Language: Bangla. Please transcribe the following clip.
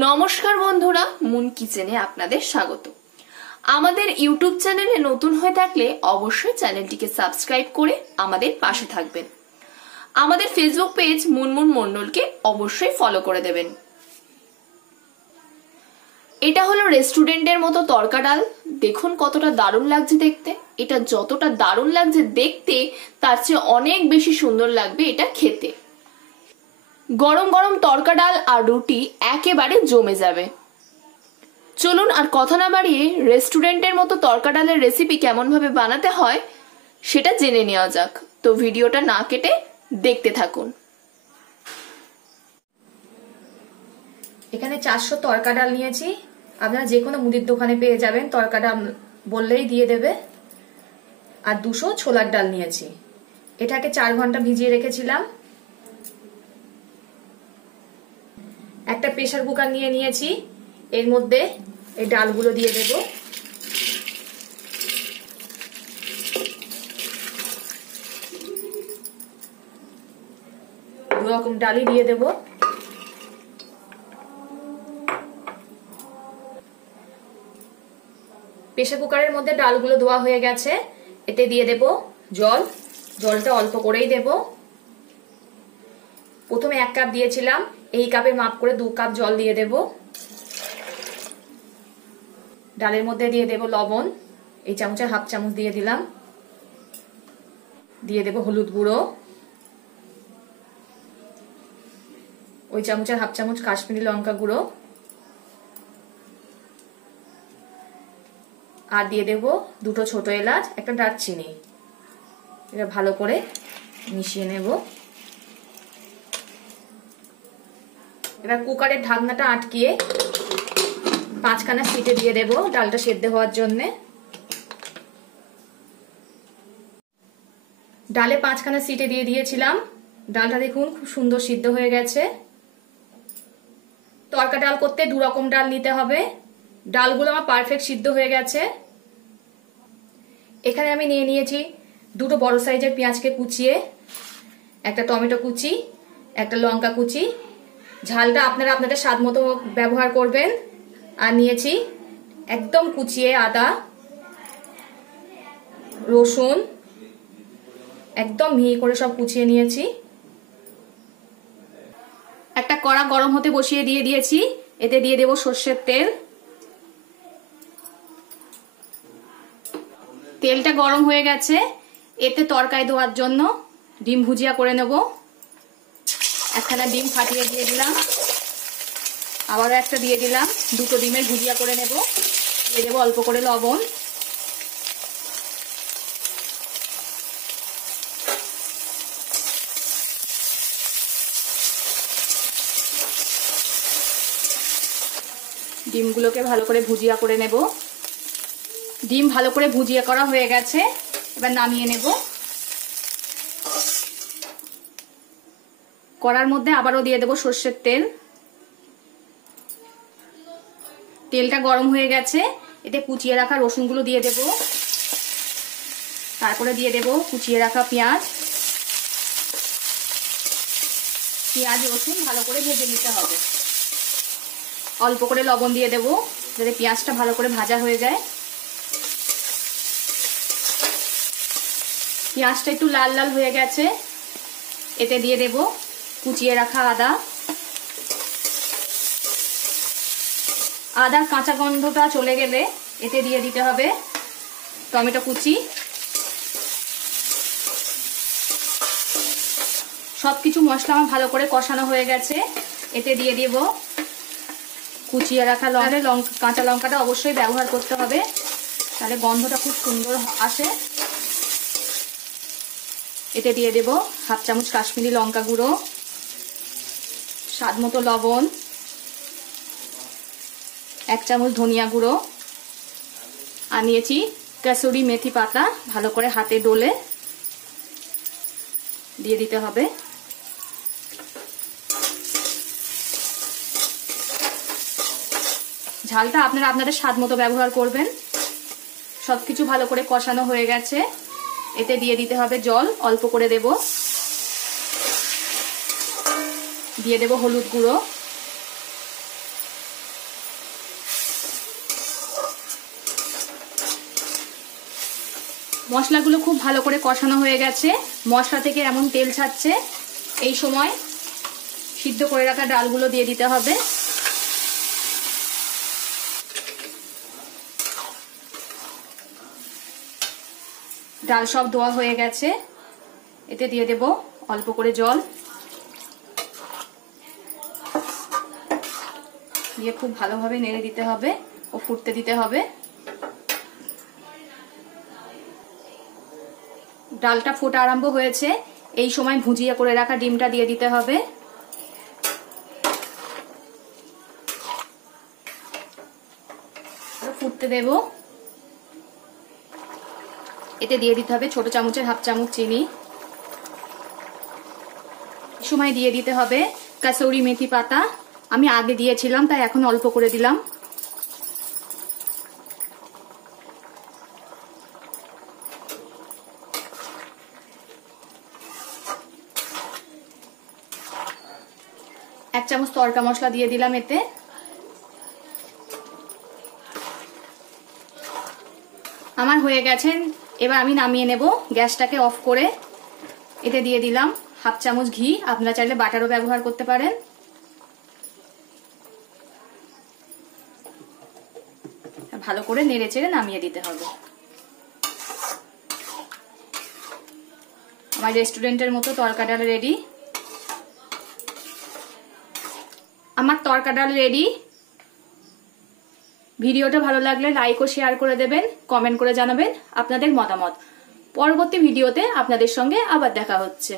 নমস্কার বন্ধুরা, মুন কিচেনে আপনাদের স্বাগত। আমাদের ইউটিউব চ্যানেলে নতুন হয়ে থাকলে অবশ্যই চ্যানেলটিকে সাবস্ক্রাইব করে আমাদের পাশে থাকবেন। আমাদের ফেসবুক পেজ মুনমুন মন্ডলকে অবশ্যই ফলো করে দেবেন। এটা হলো রেস্টুরেন্টের মতো তড়কা ডাল। দেখুন কতটা দারুণ লাগছে দেখতে। এটা যতটা দারুণ লাগছে দেখতে, তার চেয়ে অনেক বেশি সুন্দর লাগবে এটা খেতে। গরম গরম তড়কা ডাল আর রুটি একেবারে জমে যাবে। চলুন আর কথা না বাড়িয়ে রেস্টুরেন্টের মতো তড়কা ডালের রেসিপি কেমন ভাবে বানাতে হয় সেটা জেনে নেওয়া যাক। তো ভিডিওটা না কেটে দেখতে থাকুন। এখানে 400 তড়কা ডাল নিয়েছি। আপনারা যে কোনো মুদির দোকানে পেয়ে যাবেন, তড়কা ডাল বললেই দিয়ে দেবে। আর 200 ছোলার ডাল নিয়েছি। এটাকে 4 ঘন্টা ভিজিয়ে রেখেছিলাম। একটা প্রেসার কুকার নিয়ে নিয়েছি। এর মধ্যে এই ডালগুলো দিয়ে দেব। দু রকম ডালই দিয়ে দেব। প্রেসার কুকারের মধ্যে ডালগুলো ধোয়া হয়ে গেছে। এতে দিয়ে দেব জল। জলটা অল্প করেই দেব। প্রথমে 1 কাপ দিয়েছিলাম, এই কাপে মাপ করে 2 কাপ জল দিয়ে দেব। ডালের মধ্যে দিয়ে দেব লবণ, এই চামচের হাফ চামচ দিয়ে দিলাম। দিয়ে দেব হলুদ গুঁড়ো, ওই চামচের হাফ চামচ কাশ্মীরি লঙ্কা গুঁড়ো, আর দিয়ে দেব 2টো ছোট এলাচ, একটা দারচিনি। এটা ভালো করে মিশিয়ে নেব। এবার কুকারের ঢাকনাটা আটকিয়ে 5খানা সিটি দিয়ে দেব ডালটা সেদ্ধ হওয়ার জন্য। ডালে 5খানা সিটি দিয়ে দিয়েছিলাম। ডালটা দেখুন খুব সুন্দর সিদ্ধ হয়ে গেছে। তড়কা ডাল করতে 2 রকম ডাল নিতে হবে। ডালগুলো আমার পারফেক্ট সিদ্ধ হয়ে গেছে। এখানে আমি নিয়ে নিয়েছি 2টো বড় সাইজের পেঁয়াজকে কুচিয়ে, একটা টমেটো কুচি, একটা লঙ্কা কুচি। ঝালটা আপনারা আপনাদের স্বাদ মতো ব্যবহার করবেন। আর নিয়েছি একদম কুচিয়ে আদা, রসুন, একদম মিহি করে সব কুচিয়ে নিয়েছি। একটা কড়া গরম হতে বসিয়ে দিয়ে দিয়েছি। এতে দিয়ে দেব সর্ষের তেল। তেলটা গরম হয়ে গেছে। এতে তরকারি দেওয়ার জন্য ডিম ভুজিয়া করে নেব। একখানা ডিম ফাটিয়ে দিয়ে দিলাম, আবারও একটা দিয়ে দিলাম। 2টো ডিমের ভুজিয়া করে নেব। দিয়ে দেবো অল্প করে লবণ। ডিমগুলোকে ভালো করে ভুজিয়া করে নেব। ডিম ভালো করে ভুজিয়া করা হয়ে গেছে। এবার নামিয়ে নেব। কড়ার মধ্যে আবারও দিয়ে দেব সর্ষের তেল। তেলটা গরম হয়ে গেছে। এতে কুচিয়ে রাখা রসুনগুলো দিয়ে দেব। তারপরে দিয়ে দেব কুচিয়ে রাখা পেঁয়াজ। পেঁয়াজ রসুন ভালো করে ভেজে নিতে হবে। অল্প করে লবণ দিয়ে দেব যাতে পেঁয়াজটা ভালো করে ভাজা হয়ে যায়। পেঁয়াজটা একটু লাল লাল হয়ে গেছে। এতে দিয়ে দেব কুচিয়ে রাখা আদা। আদার কাঁচা গন্ধটা চলে গেলে এতে দিয়ে দিতে হবে টমেটো কুচি। সবকিছু মশলা আমার ভালো করে কষানো হয়ে গেছে। এতে দিয়ে দেব কুচিয়ে রাখা কাঁচা লঙ্কাটা অবশ্যই ব্যবহার করতে হবে, তাহলে গন্ধটা খুব সুন্দর আসে। এতে দিয়ে দেব হাফ চামচ কাশ্মীরি লঙ্কা গুঁড়ো, স্বাদ মতো লবণ, 1 চামচ ধনিয়া গুঁড়ো, আর নিয়েছি কাসুরি মেথি পাতা। ভালো করে হাতে ডলে দিয়ে দিতে হবে। ঝালটা আপনারা আপনাদের স্বাদ মতো ব্যবহার করবেন। সবকিছু ভালো করে কষানো হয়ে গেছে। এতে দিয়ে দিতে হবে জল, অল্প করে দেব। দিয়ে দেব হলুদ গুঁড়ো, মশলাগুলো খুব ভালো করে কষানো হয়ে গেছে, মশলা থেকে এমন তেল ছাড়ছে। এই সময় সিদ্ধ করে রাখা ডালগুলো দিয়ে দিতে হবে। ডাল সব ধোয়া হয়ে গেছে, এতে দিয়ে দেব অল্প করে জল, দিয়ে খুব ভালোভাবে নেড়ে দিতে হবে ও ফুটতে দিতে হবে। ডালটা ফোটা আরম্ভ হয়েছে, এই সময় ভুজিয়া করে রাখা ডিমটা দিয়ে দিতে হবে। ফুটতে দেব। এতে দিয়ে দিতে হবে ছোট চামচের হাফ চামচ চিনি। সময় দিয়ে দিতে হবে কাসুরি মেথি পাতা, আমি আগে দিয়েছিলাম তাই এখন অল্প করে দিলাম। এক চামচ তড়কা মশলা দিয়ে দিলাম এতে। আমার হয়ে গেছেন, এবার আমি নামিয়ে নেব গ্যাসটাকে অফ করে। এতে দিয়ে দিলাম হাফ চামচ ঘি, আপনারা চাইলে বাটারও ব্যবহার করতে পারেন। ভালো করে নেড়ে চেড়ে নামিয়ে দিতে হবে। আমার রেস্টুরেন্টের মতো তড়কা ডাল রেডি। আমার তড়কা ডাল রেডি। ভিডিওটা ভালো লাগলে লাইক ও শেয়ার করে দেবেন, কমেন্ট করে জানাবেন আপনাদের মতামত। পরবর্তী ভিডিওতে আপনাদের সঙ্গে আবার দেখা হচ্ছে।